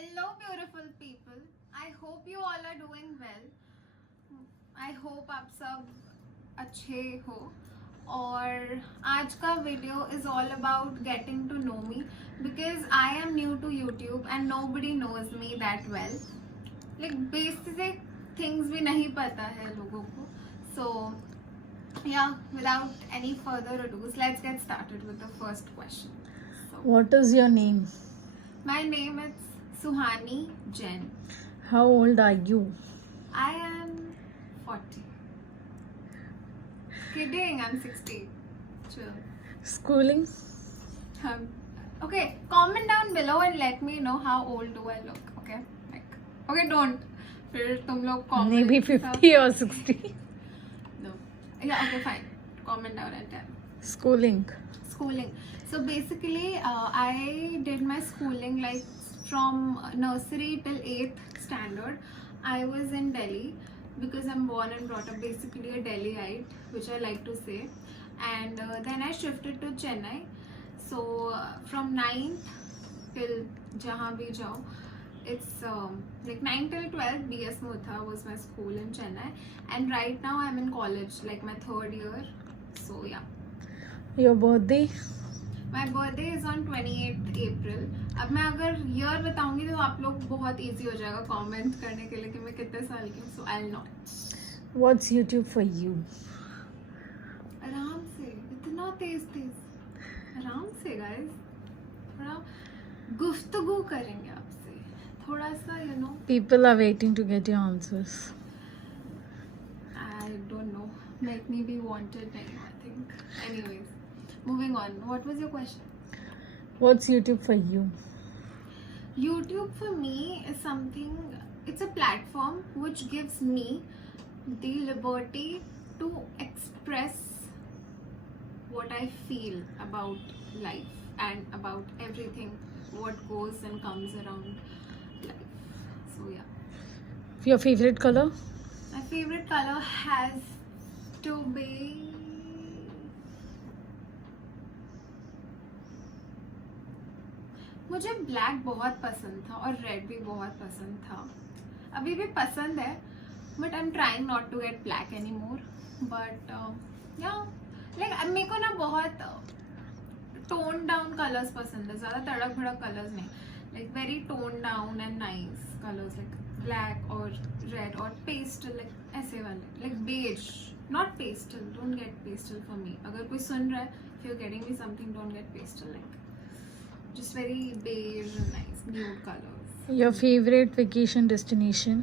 Hello beautiful people. I hope you all are doing well. I hope आप सब अच्छे हो और आज का video is all about getting to know me because I am new to YouTube and nobody knows me that well. Like basic things भी नहीं पता है लोगों को. So yeah, without any further ado, let's get started with the first question. So, What is your name? my name is Suhani Jain. How old are you? I am 40. Kidding, I'm 60. Chill. Schooling? Um, okay, comment down below and let me know how old do I look. Okay, like, okay, don't. फिर तुम लोग comment. Maybe 50 or 60. No. Yeah, okay, fine. Comment down and tell. Schooling. Schooling. So basically, I did my schooling like from nursery till 8th standard. I was in Delhi because I'm born and brought up basically a Delhiite, which I like to say. And then I shifted to Chennai. So from 9th till jahan bhi jao, it's like 9 till 12 BS Mutha was my school in Chennai. And right now I'm in college, like my 3rd year. So yeah. Your birthday? My birthday is on 28th April. अब मैं अगर year बताऊंगी तो आप लोग बहुत easy हो जाएगा comment करने के लिए कि मैं कितने साल की हूँ. So I'll not. What's YouTube for you? आराम से, इतना तेज आराम से guys. थोड़ा गुफ्तगू करेंगे आपसे. थोड़ा सा you know. People are waiting to get your answers. I don't know. Make me be wanted now, I think. Anyways, moving on. What was your question? What's YouTube for you? YouTube for me is something, it's a platform which gives me the liberty to express what I feel about life and about everything what goes and comes around life. So yeah. Your favorite color? My favorite color has to be मुझे black बहुत पसंद था और red भी बहुत पसंद था. अभी भी पसंद है but I am trying not to get black any more. But yeah like मेरे को ना बहुत टोन डाउन कलर्स पसंद है, ज़्यादा तड़क भड़क कलर्स नहीं. Like very tone down and nice colours like black और रेड और पेस्टल, लाइक ऐसे वाले, like beige, not pastel. Don't get pastel for me. अगर कोई सुन रहा है, if you are getting me something, don't get pastel. Like just very beige and nice nude colors. Your favorite vacation destination?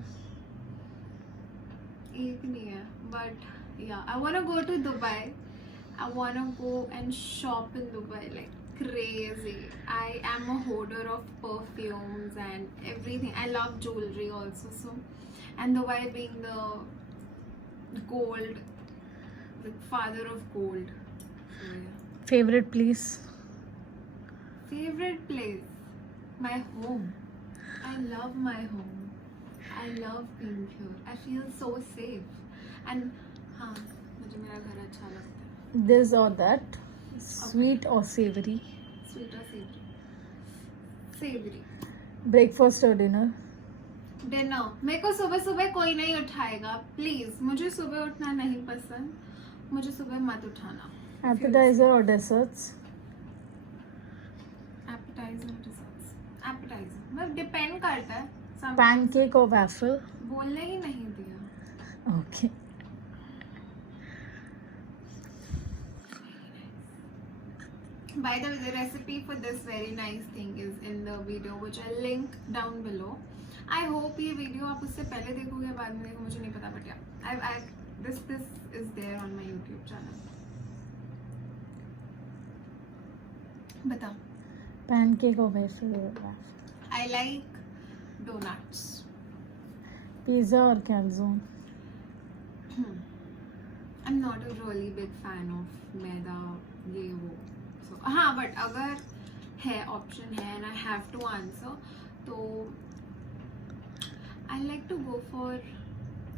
एक नहीं है but yeah, I wanna go to Dubai. I wanna go and shop in Dubai like crazy. I am a hoarder of perfumes and everything. I love jewelry also, so, and Dubai being the gold, the father of gold. So, yeah. Favorite place? Favorite place? My home. I love my home. I love being here. I feel so safe. And हाँ, मुझे मेरा घर अच्छा लगता है. This or that? Sweet or savory? Sweet or savory? Savory. Breakfast or dinner? Dinner. मेरे को सुबह सुबह कोई नहीं उठाएगा. Please, मुझे सुबह उठना नहीं पसंद. मुझे सुबह मत उठाना. Appetizer or desserts? Appetizer, desserts. Appetizer. मतलब depend करता है. Some Pancake or waffle? बोलने ही नहीं दिया. Okay. By the way, the recipe for this very nice thing is in the video which I'll link down below. I hope ये video आप उससे पहले देखोगे बाद में देखो मुझे नहीं पता, but yeah, this is there on my YouTube channel. बताओ. Pancake or waffle? I like donuts. Pizza or calzone? I'm not a really big fan of मैदा ये वो. So हाँ, but अगर है option है and I have to answer, तो I like to go for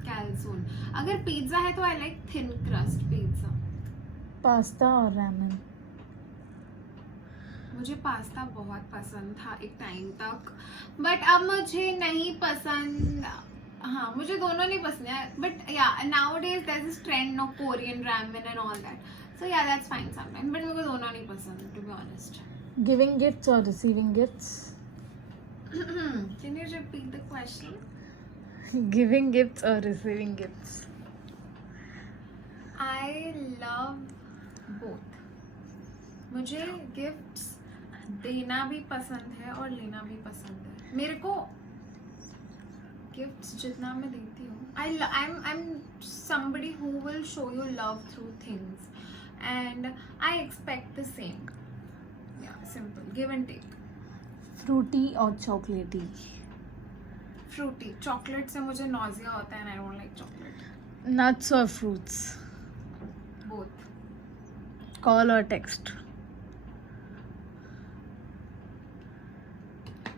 calzone. अगर pizza है तो I like thin crust pizza. Pasta or ramen? मुझे पास्ता बहुत पसंद था एक टाइम तक, बट अब मुझे नहीं पसंद. हाँ, मुझे दोनों नहीं पसंद है, बट या nowadays there's this trend no Korean ramen and all that. So yeah, that's fine sometimes, but मेरे को दोनों नहीं पसंद to be honest. Giving gifts or receiving gifts? Can you repeat the question? Giving gifts or receiving gifts? I love both. मुझे gifts देना भी पसंद है और लेना भी पसंद है. मेरे को गिफ्ट्स जितना मैं देती हूँ, I'm somebody who will show you love through things, and I expect the same. Yeah, simple, give and take. Fruity or chocolatey? Fruity. Chocolate से मुझे nausea होता है and I don't like chocolate. Nuts or fruits? Both. Call or text?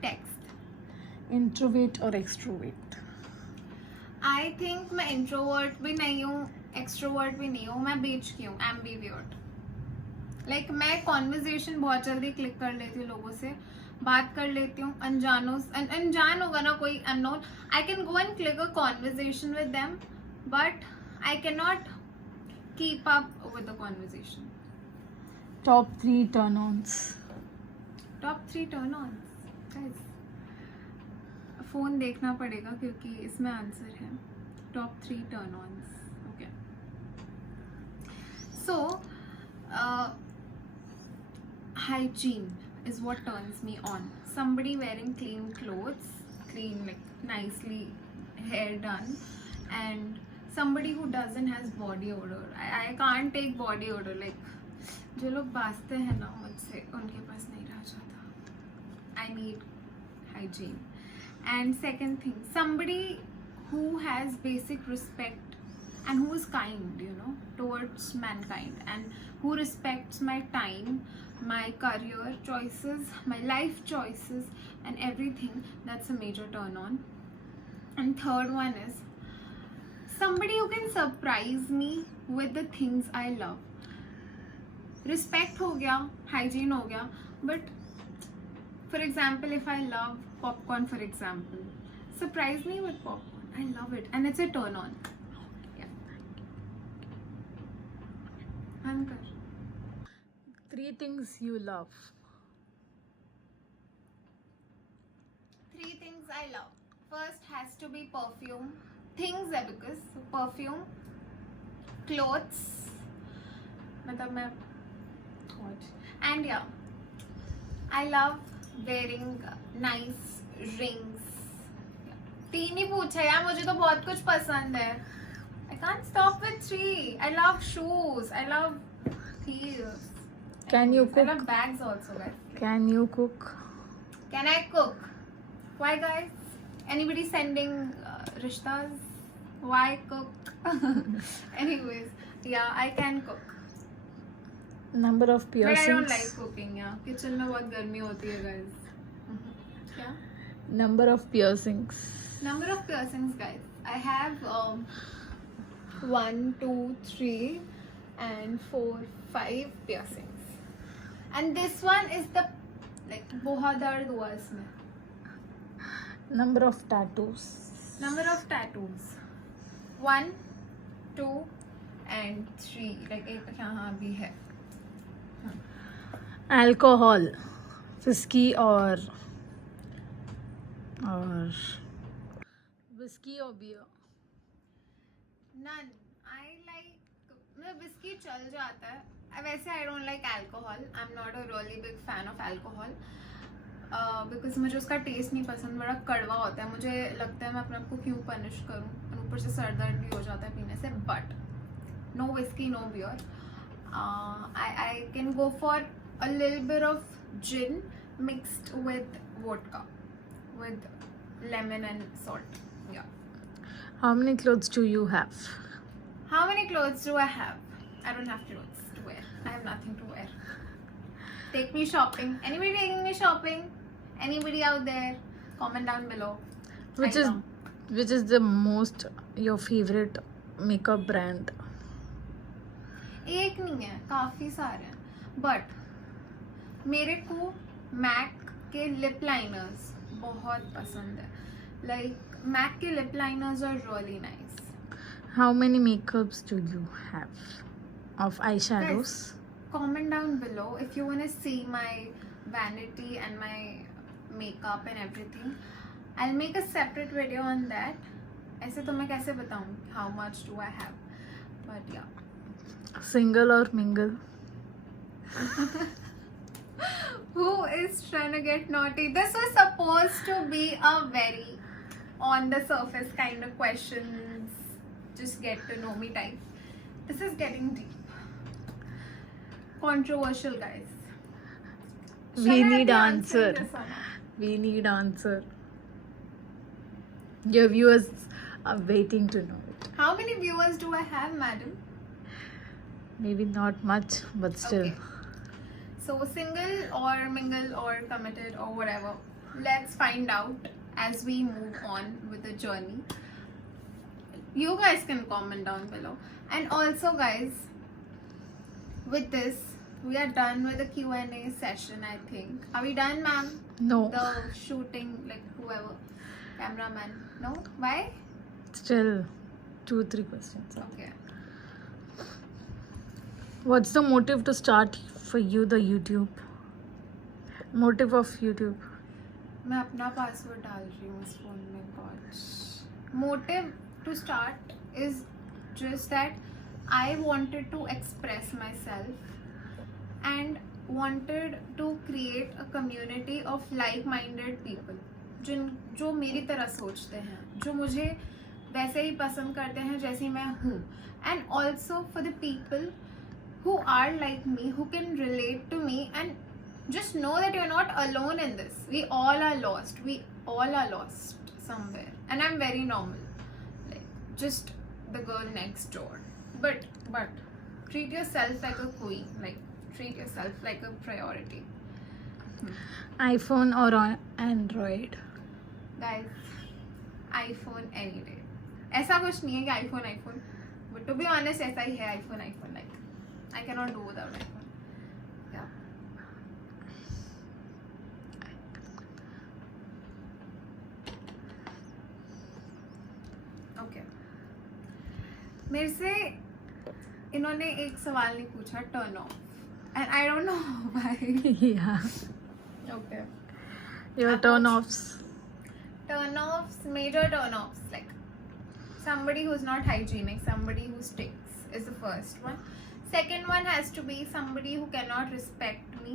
Text. Introvert or extrovert? I think मैं introvert भी नहीं हूँ, extrovert भी नहीं हूँ, मैं बीच की हूँ, ambivert. Like मैं conversation बहुत जल्दी click कर लेती हूँ लोगों से, बात कर लेती हूँ अनजान होगा ना कोई unknown, I can go and click a conversation with them, but I cannot keep up with the conversation. Top 3 turn-ons? Top 3 turn-ons, guys. Phone देखना पड़ेगा क्योंकि इसमें आंसर है. Top 3 turn-ons. Okay. So, hygiene is what turns me on. Somebody wearing clean clothes, clean, like nicely hair done, and somebody who doesn't has body odor. I can't take body odor. Like जो लोग बाजते हैं ना मुझसे, उनके पास नहीं रह जाता. I need hygiene. And second thing, somebody who has basic respect and who is kind, you know, towards mankind, and who respects my time, my career choices, my life choices, and everything. That's a major turn on. And third one is somebody who can surprise me with the things I love. Respect हो गया, hygiene हो गया, but for example, if I love popcorn, for example, surprise me with popcorn. I love it, and it's a turn on. Yeah. Ankar. 3 things you love. 3 things I love. First has to be perfume. Things है because perfume, clothes, मतलब मैं and yeah, I love wearing nice rings. 3 ही पूछा यार, मुझे तो बहुत कुछ पसंद है. I can't stop with 3. I love shoes. I love heels. Can you I cook? love bags also, guys. Can you cook? Can I cook? Why, guys? Anybody sending rishtas? Why cook? Anyways, yeah, I can cook. Number of piercings? But I don't like cooking, yeah. Kitchen में बहुत गर्मी होती है, guys. क्या? Number of piercings? Number of piercings, guys. I have 1, 2, 3, and 4, 5 piercings. And this one is the like बहुत दर्द हुआ इसमें. Number of tattoos? Number of tattoos. 1, 2, and 3. Like एक यहाँ भी है. Alcohol, whiskey or whiskey or beer? None. I like मैं whiskey चल जाता है. वैसे I don't like alcohol. I'm not a really big fan of alcohol. Because मुझे उसका टेस्ट नहीं पसंद, बड़ा कड़वा होता है. मुझे लगता है मैं अपने आप को क्यों पनिश करूँ, और ऊपर से सर दर्द भी हो जाता है पीने से. But no whiskey, no beer. I can go for a little bit of gin mixed with vodka, with lemon and salt. Yeah. How many clothes do you have? How many clothes do I have? I don't have clothes to wear. I have nothing to wear. Take me shopping. Anybody taking me shopping? Anybody out there? Comment down below. Which is the most your favorite makeup brand? एक नहीं है, काफी सारे हैं. But मेरे को Mac के lip liners बहुत पसंद है. लाइक मैक के lip liners are really nice. How many makeups do you have of eyeshadows? Comment down below if you want to see my vanity and my makeup and everything. I'll make a separate video on that. ऐसे तो मैं कैसे बताऊँ how much do I have, but yeah. Single or mingle? Who is trying to get naughty? This was supposed to be a very on the surface kind of questions, just get to know me type. This is getting deep. Controversial, guys. We Shall I need be answer. answering this or not? We need answer. Your viewers are waiting to know it. How many viewers do I have, madam? Maybe not much, but still. Okay. So single or mingle or committed or whatever. Let's find out as we move on with the journey. You guys can comment down below. And also, guys, with this, we are done with the Q&A session, I think. Are we done, ma'am? No. The shooting, like whoever, cameraman. No? Why? Still 2-3 questions. Okay. What's the motive to start for you the YouTube? Motive of YouTube? मैं अपना password डाल रही हूँ इस phone में. God. Motive to start is just that I wanted to express myself and wanted to create a community of like minded people जो मेरी तरह सोचते हैं, जो मुझे वैसे ही पसंद करते हैं जैसी मैं हूँ. And also for the people who are like me, who can relate to me, and just know that you're not alone in this. We all are lost. We all are lost somewhere. And I'm very normal. Like, just the girl next door. But treat yourself like a queen. Like, treat yourself like a priority. iPhone or Android? Guys, iPhone any day. ऐसा कुछ नहीं है कि iPhone. But to be honest, ऐसा ही है iPhone. Like, I cannot do without iPhone. Yeah. Okay. मेरे से इन्होंने एक सवाल नहीं पूछा turn off, and I don't know why. Yeah. Okay. Your turn-offs. Turn-offs, major turn-offs, like somebody who's not hygienic, somebody who stinks is the first one. Second one has to be somebody who cannot respect me.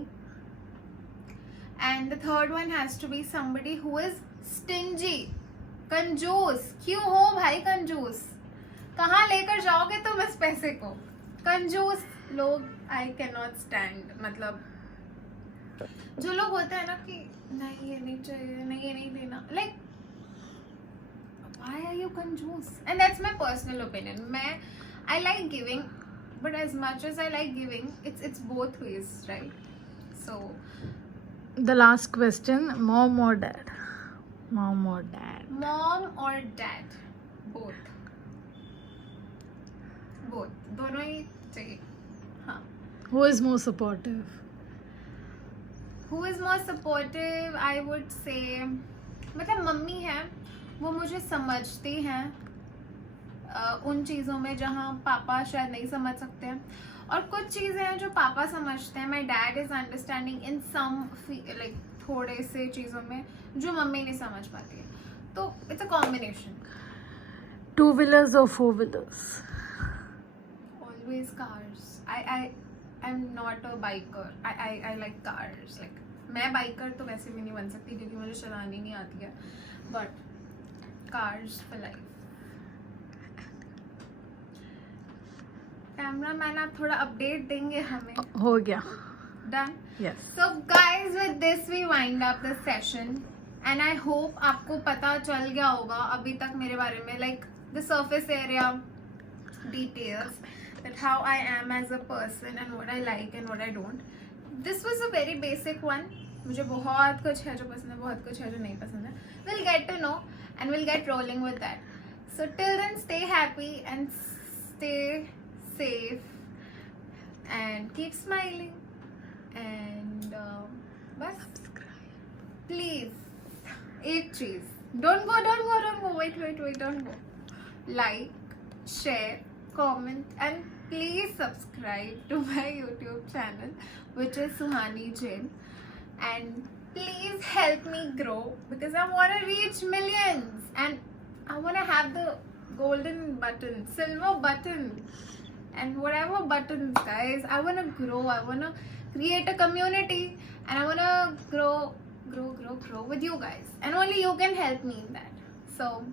And the third one has to be somebody who is stingy. कंजूस. क्यों हो भाई कंजूस? कहाँ लेकर जाओगे तुम इस पैसे को? कंजूस लोग I cannot stand. मतलब जो लोग होते हैं ना कि नहीं ये नहीं चाहिए, नहीं ये नहीं देना. Like, why are you कंजूस? And that's my personal opinion. I like giving. But as much as I like giving, it's both ways, right? So The last question, mom or dad? Mom or dad? mom or dad, both. दोनों ही चाहिए. हाँ. Who is more supportive? Who is more supportive? I would say, मतलब mummy है, वो मुझे समझती हैं उन चीज़ों में जहाँ पापा शायद नहीं समझ सकते हैं, और कुछ चीज़ें हैं जो पापा समझते हैं. My dad is understanding in some like थोड़े से चीज़ों में जो मम्मी नहीं समझ पाती है. तो it's a combination. 2-wheelers or 4-wheelers? Always cars. I am not a biker. I like cars. Like मैं बाइकर तो वैसे भी नहीं बन सकती क्योंकि मुझे चलानी नहीं आती है, but cars for life. Cameraman आप थोड़ा अपडेट देंगे हमें? हो गया. Done. Yes. So guys, with this we wind up the session, and I hope आपको पता चल गया होगा अभी तक मेरे बारे में, like the surface area details, that how I am as a person and what I like and what I don't. This was a very basic one. मुझे बहुत कुछ है जो पसंद है, बहुत कुछ है जो नहीं पसंद है. We'll get to know and we'll get rolling with that. So till then, stay happy and stay safe and keep smiling, and बस प्लीज एक चीज don't go wait don't go. Like, share, comment and please subscribe to my YouTube channel, which is Suhani Jain, and please help me grow because I want to reach millions and I want to have the golden button, silver button, and whatever buttons, guys. I want to grow. I want to create a community and I want to grow with you guys, and only you can help me in that. So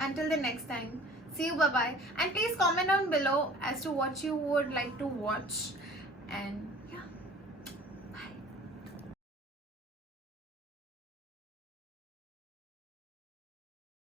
until the next time, see you, bye bye, and please comment down below as to what you would like to watch, and